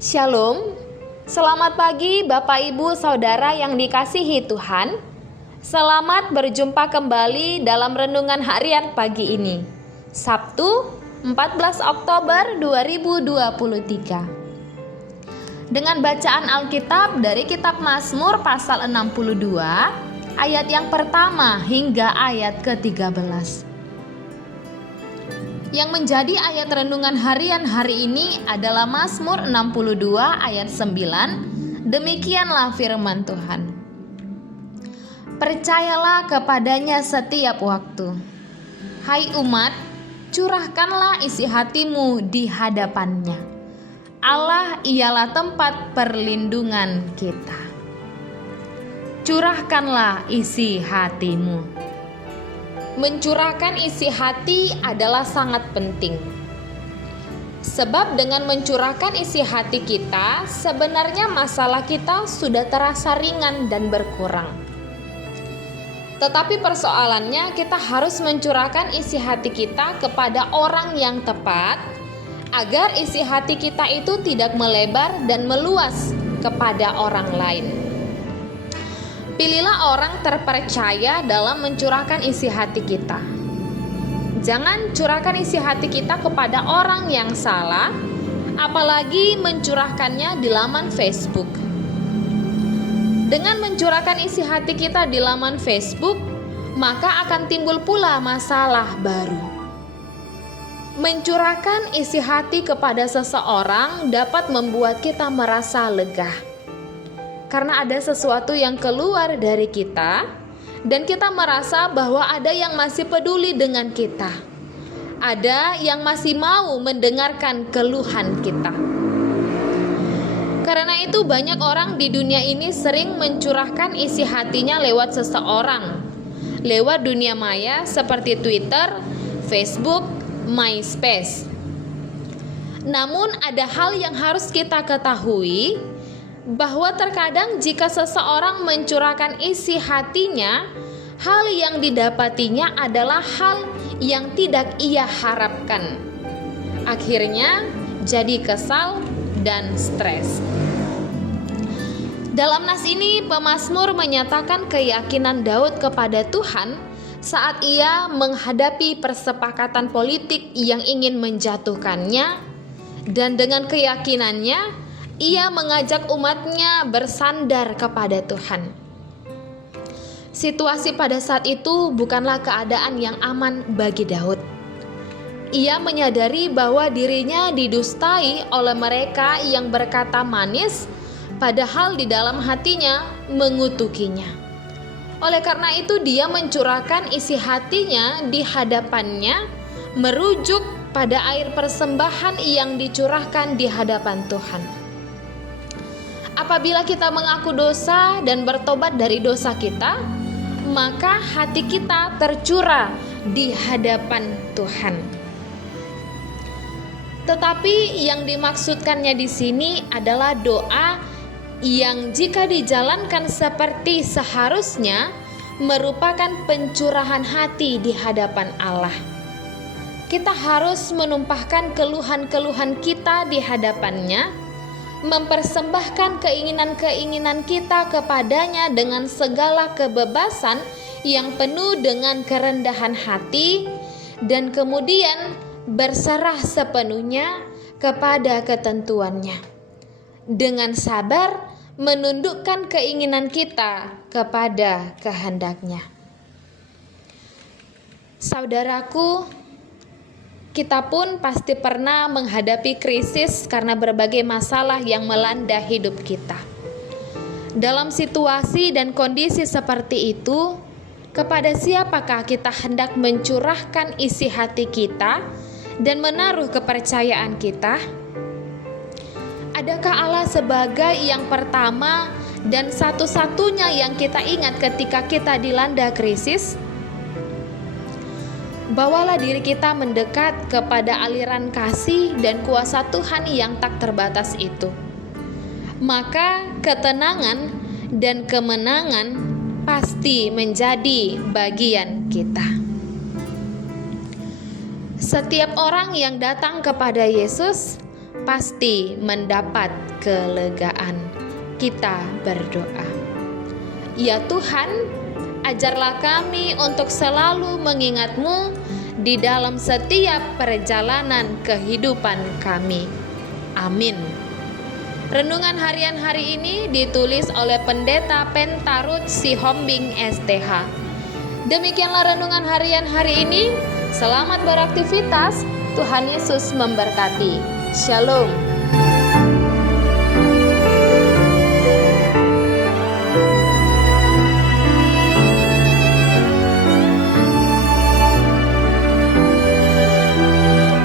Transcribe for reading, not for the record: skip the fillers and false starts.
Shalom, selamat pagi Bapak Ibu Saudara yang dikasihi Tuhan. Selamat berjumpa kembali dalam renungan harian pagi ini, Sabtu 14 Oktober 2023. Dengan bacaan Alkitab dari kitab Mazmur pasal 62, ayat yang pertama hingga ayat ke-13. Yang menjadi ayat renungan harian hari ini adalah Mazmur 62 ayat 9. Demikianlah firman Tuhan. Percayalah kepadanya setiap waktu. Hai umat, curahkanlah isi hatimu di hadapannya. Allah ialah tempat perlindungan kita. Curahkanlah isi hatimu. Mencurahkan isi hati adalah sangat penting. Sebab dengan mencurahkan isi hati kita, sebenarnya masalah kita sudah terasa ringan dan berkurang. Tetapi persoalannya kita harus mencurahkan isi hati kita kepada orang yang tepat, agar isi hati kita itu tidak melebar dan meluas kepada orang lain. Pilihlah orang terpercaya dalam mencurahkan isi hati kita. Jangan curahkan isi hati kita kepada orang yang salah, apalagi mencurahkannya di laman Facebook. Dengan mencurahkan isi hati kita di laman Facebook, maka akan timbul pula masalah baru. Mencurahkan isi hati kepada seseorang dapat membuat kita merasa lega. Karena ada sesuatu yang keluar dari kita dan kita merasa bahwa ada yang masih peduli dengan kita. Ada yang masih mau mendengarkan keluhan kita. Karena itu banyak orang di dunia ini sering mencurahkan isi hatinya lewat seseorang. Lewat dunia maya seperti Twitter, Facebook, MySpace. Namun ada hal yang harus kita ketahui, bahwa terkadang jika seseorang mencurahkan isi hatinya, hal yang didapatinya adalah hal yang tidak ia harapkan. Akhirnya jadi kesal dan stres. Dalam nas ini pemazmur menyatakan keyakinan Daud kepada Tuhan saat ia menghadapi persepakatan politik yang ingin menjatuhkannya, dan dengan keyakinannya ia mengajak umatnya bersandar kepada Tuhan. Situasi pada saat itu bukanlah keadaan yang aman bagi Daud. Ia menyadari bahwa dirinya didustai oleh mereka yang berkata manis, padahal di dalam hatinya mengutukinya. Oleh karena itu dia mencurahkan isi hatinya di hadapannya, merujuk pada air persembahan yang dicurahkan di hadapan Tuhan. Apabila kita mengaku dosa dan bertobat dari dosa kita, maka hati kita tercurah di hadapan Tuhan. Tetapi yang dimaksudkannya di sini adalah doa yang jika dijalankan seperti seharusnya merupakan pencurahan hati di hadapan Allah. Kita harus menumpahkan keluhan-keluhan kita di hadapannya, mempersembahkan keinginan-keinginan kita kepadanya dengan segala kebebasan yang penuh dengan kerendahan hati, dan kemudian berserah sepenuhnya kepada ketentuannya. Dengan sabar menundukkan keinginan kita kepada kehendaknya. Saudaraku, kita pun pasti pernah menghadapi krisis karena berbagai masalah yang melanda hidup kita. Dalam situasi dan kondisi seperti itu, kepada siapakah kita hendak mencurahkan isi hati kita dan menaruh kepercayaan kita? Adakah Allah sebagai yang pertama dan satu-satunya yang kita ingat ketika kita dilanda krisis? Bawalah diri kita mendekat kepada aliran kasih dan kuasa Tuhan yang tak terbatas itu. Maka ketenangan dan kemenangan pasti menjadi bagian kita. Setiap orang yang datang kepada Yesus pasti mendapat kelegaan. Kita berdoa. Ya Tuhan, ajarlah kami untuk selalu mengingat-Mu di dalam setiap perjalanan kehidupan kami. Amin. Renungan harian hari ini ditulis oleh Pendeta Pentarut Sihombing STH. Demikianlah renungan harian hari ini. Selamat beraktivitas. Tuhan Yesus memberkati. Shalom.